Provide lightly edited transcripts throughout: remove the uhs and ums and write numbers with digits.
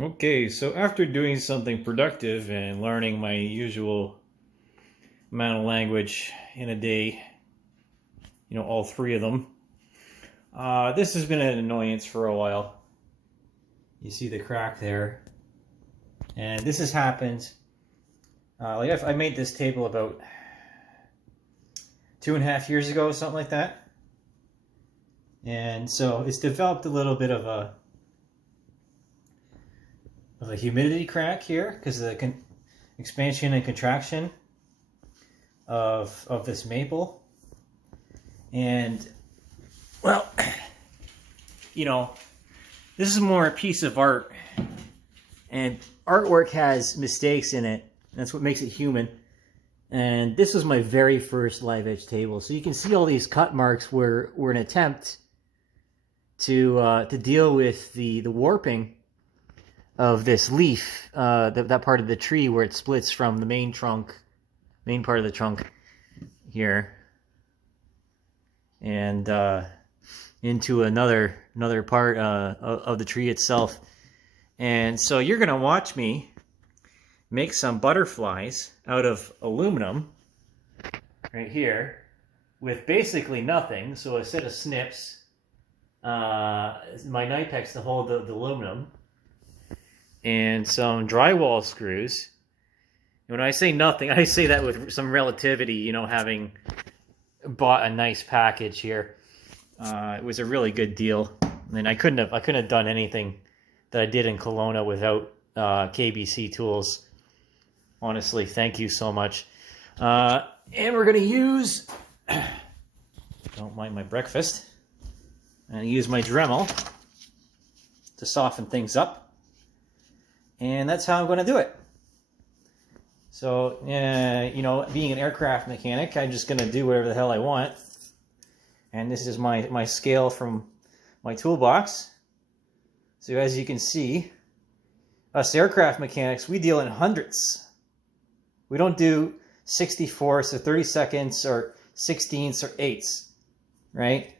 Okay, so after doing something productive and learning my usual amount of language in a day, all three of them, this has been an annoyance for a while. You see the crack there. And this has happened, I made this table about 2.5 years ago, something like that. And so it's developed a little bit of a humidity crack here because of the expansion and contraction of this maple. And well, this is more a piece of art, and artwork has mistakes in it. That's what makes it human. And this was my very first live edge table, so you can see all these cut marks were an attempt to deal with the warping of this leaf, that part of the tree where it splits from the main part of the trunk here, and into another part of the tree itself. And so you're gonna watch me make some butterflies out of aluminum right here with basically nothing. So a set of snips, my Knipex to hold the aluminum, and some drywall screws. And when I say nothing, I say that with some relativity, having bought a nice package here. It was a really good deal. And I couldn't have done anything that I did in Kelowna without KBC tools. Honestly, thank you so much. And we're gonna use, don't mind my breakfast, and use my Dremel to soften things up. And that's how I'm going to do it. So, being an aircraft mechanic, I'm just going to do whatever the hell I want. And this is my scale from my toolbox. So as you can see, us aircraft mechanics, we deal in hundredths. We don't do 64ths or 32nds or 16ths or 8ths, right?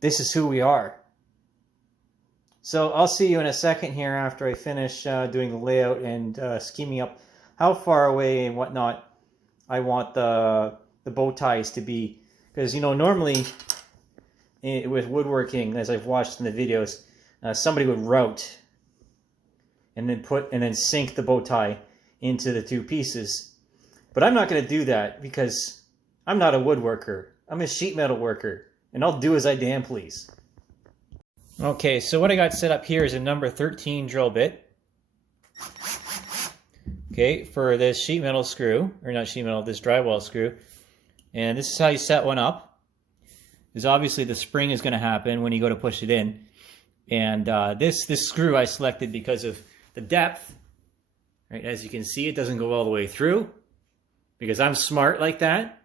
This is who we are. So I'll see you in a second here after I finish doing the layout and scheming up how far away and whatnot I want the bow ties to be. Because, normally with woodworking, as I've watched in the videos, somebody would route and then sink the bow tie into the two pieces. But I'm not going to do that because I'm not a woodworker. I'm a sheet metal worker, and I'll do as I damn please. Okay, so what I got set up here is a number 13 drill bit. Okay, for this sheet metal screw, or not sheet metal, this drywall screw. And this is how you set one up. Because obviously the spring is going to happen when you go to push it in. And this screw I selected because of the depth. Right, as you can see, it doesn't go all the way through, because I'm smart like that.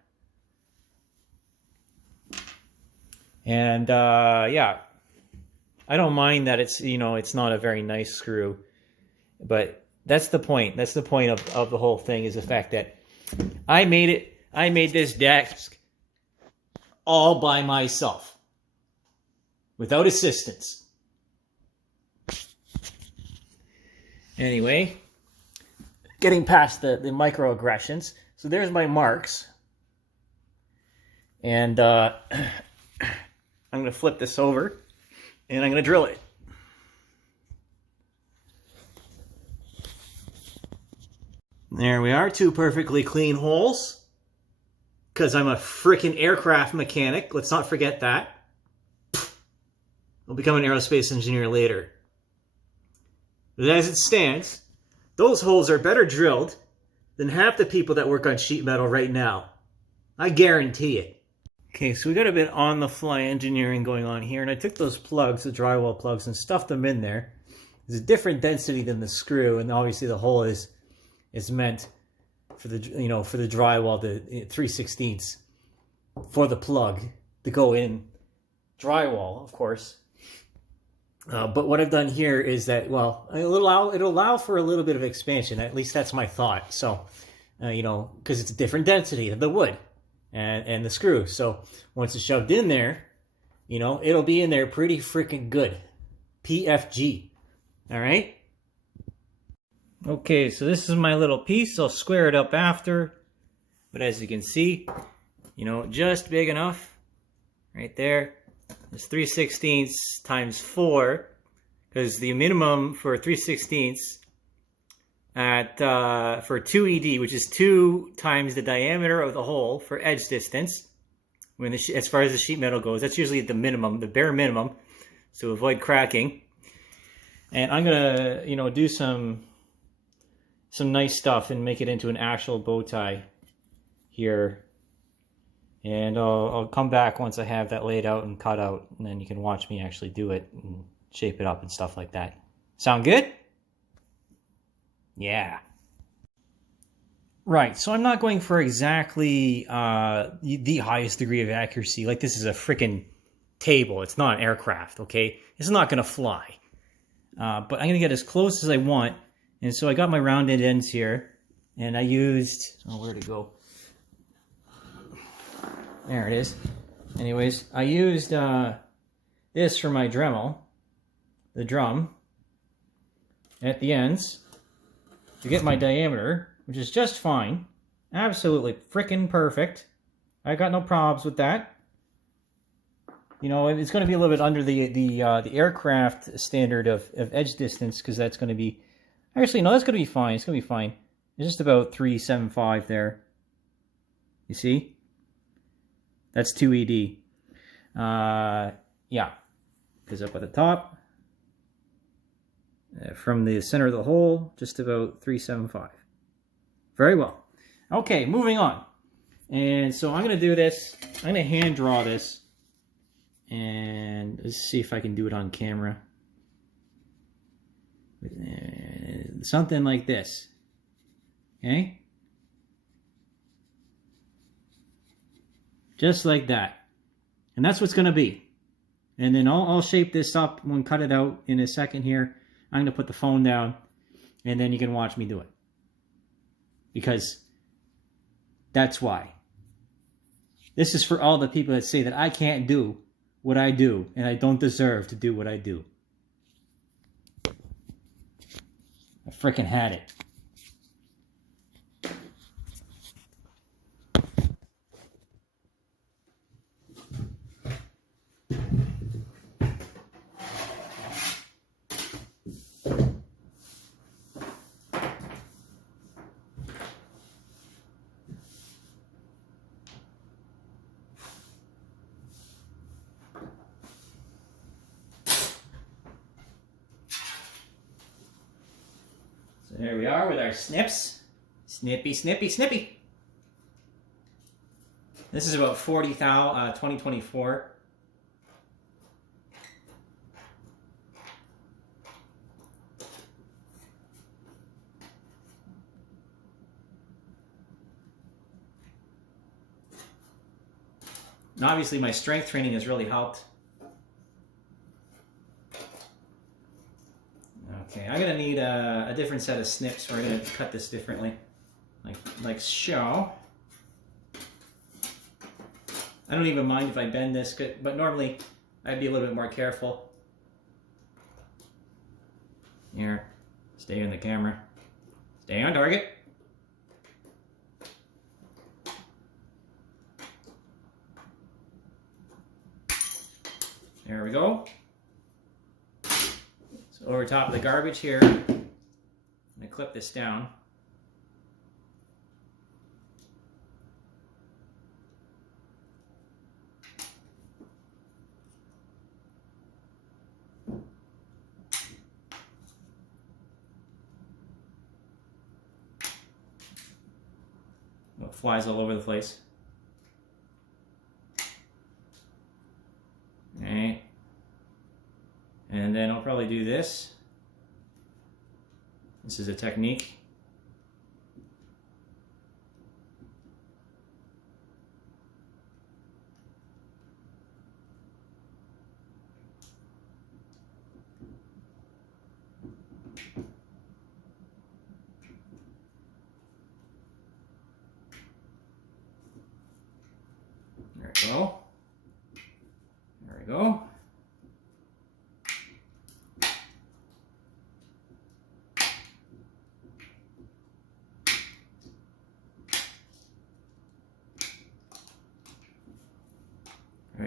And yeah. I don't mind that it's, it's not a very nice screw, but that's the point. That's the point of the whole thing, is the fact that I made this desk all by myself, without assistance. Anyway, getting past the microaggressions. So there's my marks. And I'm going to flip this over. And I'm going to drill it. There we are, 2 perfectly clean holes. Because I'm a freaking aircraft mechanic. Let's not forget that. I'll become an aerospace engineer later. But as it stands, those holes are better drilled than half the people that work on sheet metal right now. I guarantee it. Okay, so we got a bit on-the-fly engineering going on here, and I took those plugs, the drywall plugs, and stuffed them in there. There's a different density than the screw, and obviously the hole is meant for the for the drywall, the 3/16 for the plug to go in drywall, of course. But what I've done here is that, well, it'll allow for a little bit of expansion. At least that's my thought. So, because it's a different density of the wood and the screw. So once it's shoved in there, you know, it'll be in there pretty freaking good. PFG. All right? Okay, so this is my little piece. I'll square it up after. But as you can see, you know, just big enough. Right there. It's 3/16 times 4. Because the minimum for 3/16 at for 2 ED, which is 2 times the diameter of the hole for edge distance, when as far as the sheet metal goes, that's usually the minimum, the bare minimum, to avoid cracking. And I'm gonna, you know, do some nice stuff and make it into an actual bow tie here. And I'll come back once I have that laid out and cut out, and then you can watch me actually do it and shape it up and stuff like that. Sound good? Yeah. Right, so I'm not going for exactly the highest degree of accuracy. Like, this is a freaking table. It's not an aircraft, okay? It's not going to fly. But I'm going to get as close as I want. And so I got my rounded ends here. And I used... Oh, where'd it go? There it is. Anyways, I used this for my Dremel. The drum. At the ends. To get my diameter, which is just fine. Absolutely freaking perfect. I got no problems with that. You know, it's going to be a little bit under the aircraft standard of edge distance, because that's going to be... Actually, no, that's going to be fine. It's going to be fine. It's just about 375 there. You see? That's 2 ED. Yeah. Goes up at the top. From the center of the hole, just about 375. Very well. Okay, moving on. And so I'm going to do this. I'm going to hand draw this. And let's see if I can do it on camera. Something like this. Okay? Just like that. And that's what's going to be. And then I'll shape this up and cut it out in a second here. I'm going to put the phone down, and then you can watch me do it. Because that's why. This is for all the people that say that I can't do what I do, and I don't deserve to do what I do. I frickin' had it. So there we are with our snips. Snippy, snippy, snippy. This is about 2024. And obviously my strength training has really helped. Okay, I'm gonna need a different set of snips. We're gonna cut this differently, like so. I don't even mind if I bend this, but normally I'd be a little bit more careful. Here, stay in the camera, stay on target. There we go. So over top of the garbage here, I'm going to clip this down. It flies all over the place. Alright. And then I'll probably do this. This is a technique. There we go. There we go.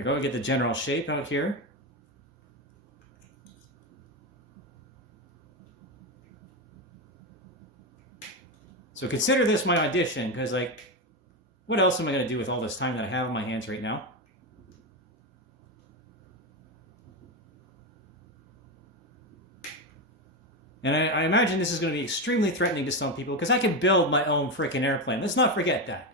go. Get the general shape out here. So consider this my audition, because, like, what else am I going to do with all this time that I have on my hands right now? And I imagine this is going to be extremely threatening to some people, because I can build my own frickin' airplane. Let's not forget that.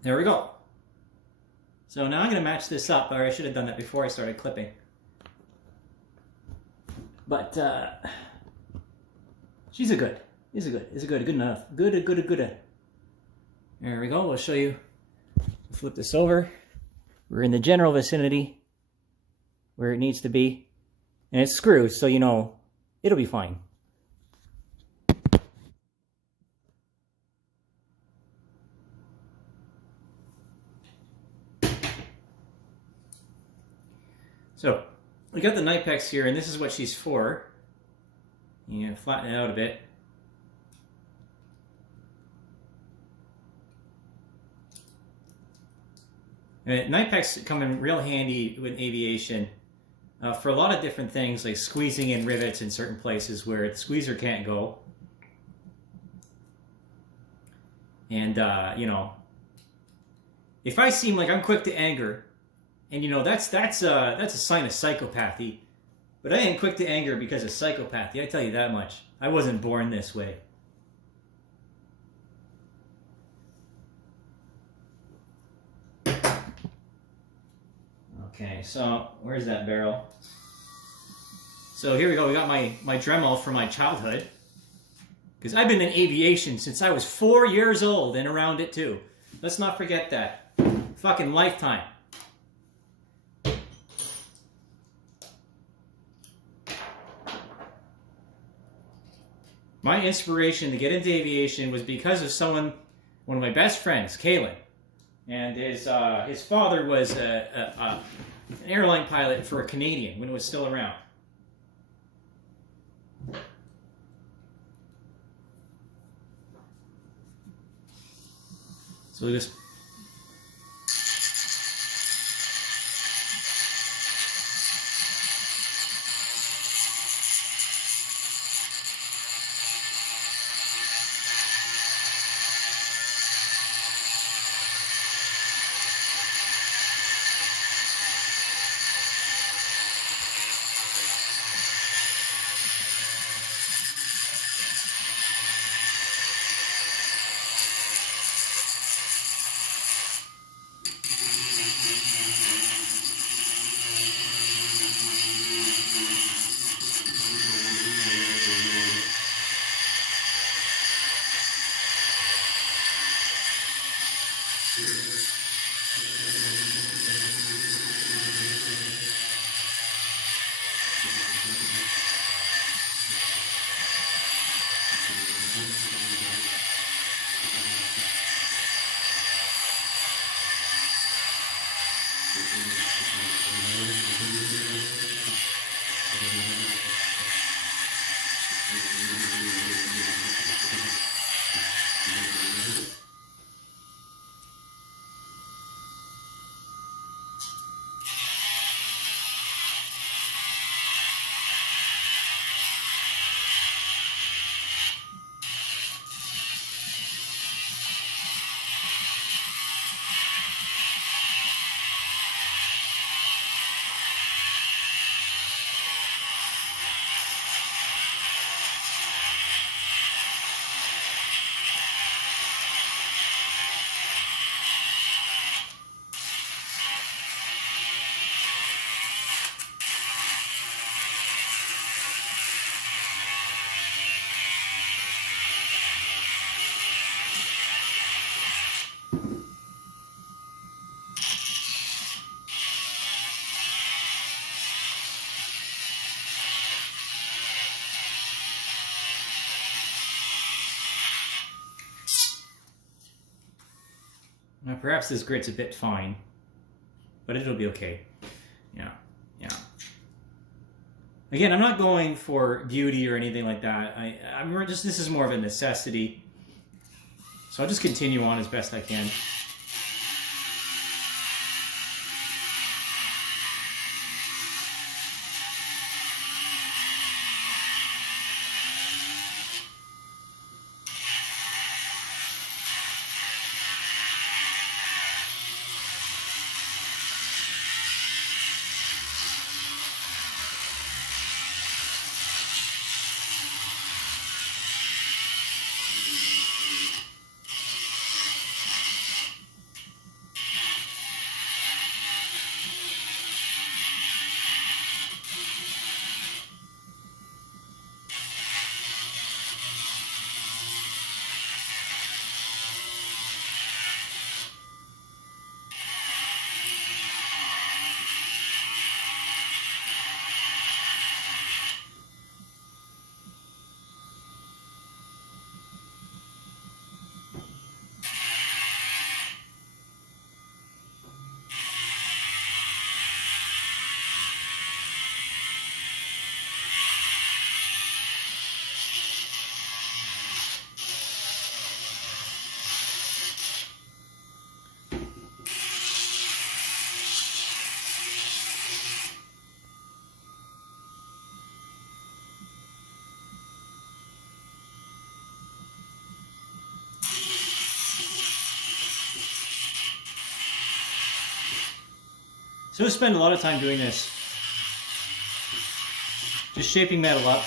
There we go. So now I'm going to match this up, or I should have done that before I started clipping. But she's a good. Is a good. Is a good. Good enough. Good. There we go. We'll show you. Flip this over. We're in the general vicinity where it needs to be, and it's screwed, so you know it'll be fine. So, we got the Knipex here, and this is what she's for. You know, flatten it out a bit. And Knipex come in real handy with aviation for a lot of different things, like squeezing in rivets in certain places where the squeezer can't go. And, you know, if I seem like I'm quick to anger, and you know, that's a sign of psychopathy. But I ain't quick to anger because of psychopathy, I tell you that much. I wasn't born this way. Okay, so where's that barrel? So here we go, we got my Dremel from my childhood. Because I've been in aviation since I was 4 years old and around it too. Let's not forget that. Fucking lifetime. My inspiration to get into aviation was because of one of my best friends, Kalen. And his father was an airline pilot for a Canadian when it was still around. So we just... Now, perhaps this grit's a bit fine. but it'll be okay. Yeah, yeah. Again, I'm not going for beauty or anything like that. I'm just, this is more of a necessity. So I'll just continue on as best I can. So I spend a lot of time doing this. Just shaping metal up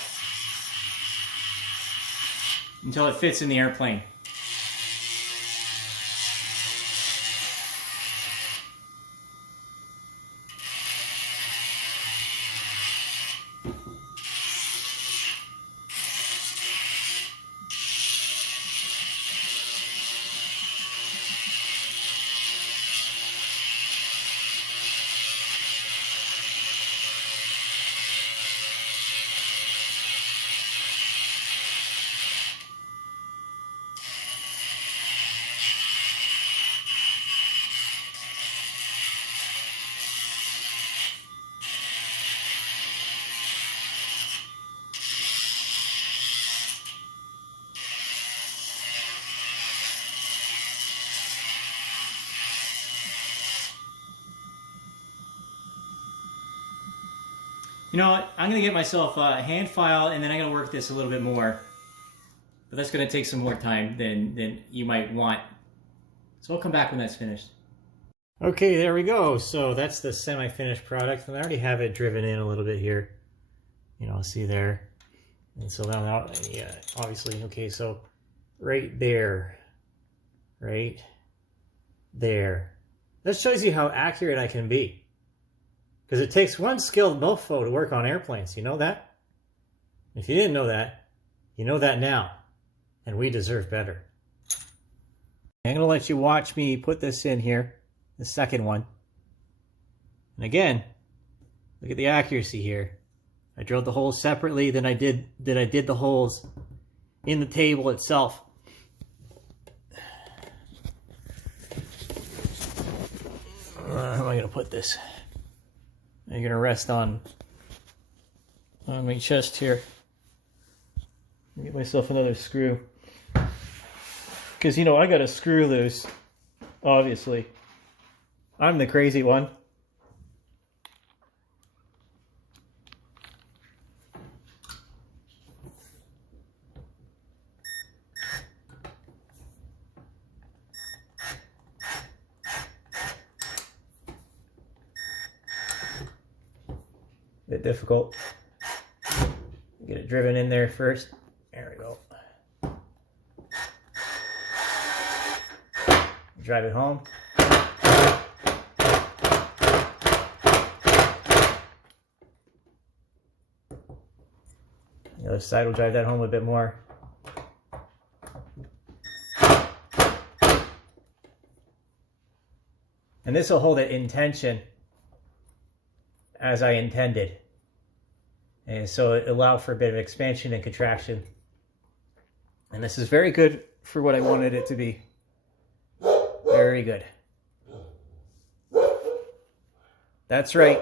until it fits in the airplane. You know what? I'm going to get myself a hand file, and then I'm going to work this a little bit more. But that's going to take some more time than you might want. So I'll come back when that's finished. Okay, there we go. So that's the semi-finished product. And I already have it driven in a little bit here. You know, see there. And so now, yeah, obviously, okay, so right there. Right there. That shows you how accurate I can be. Because it takes one skilled mofo to work on airplanes. You know that? If you didn't know that, you know that now. And we deserve better. I'm going to let you watch me put this in here. The second one. And again, look at the accuracy here. I drilled the holes separately than I did the holes in the table itself. How am I going to put this? I'm going to rest on my chest here. Get myself another screw. Because, you know, I got a screw loose, obviously. I'm the crazy one. Bit difficult. Get it driven in there first. There we go. Drive it home. The other side will drive that home a bit more. And this will hold it in tension as I intended. And so it allowed for a bit of expansion and contraction. And this is very good for what I wanted it to be. Very good. That's right.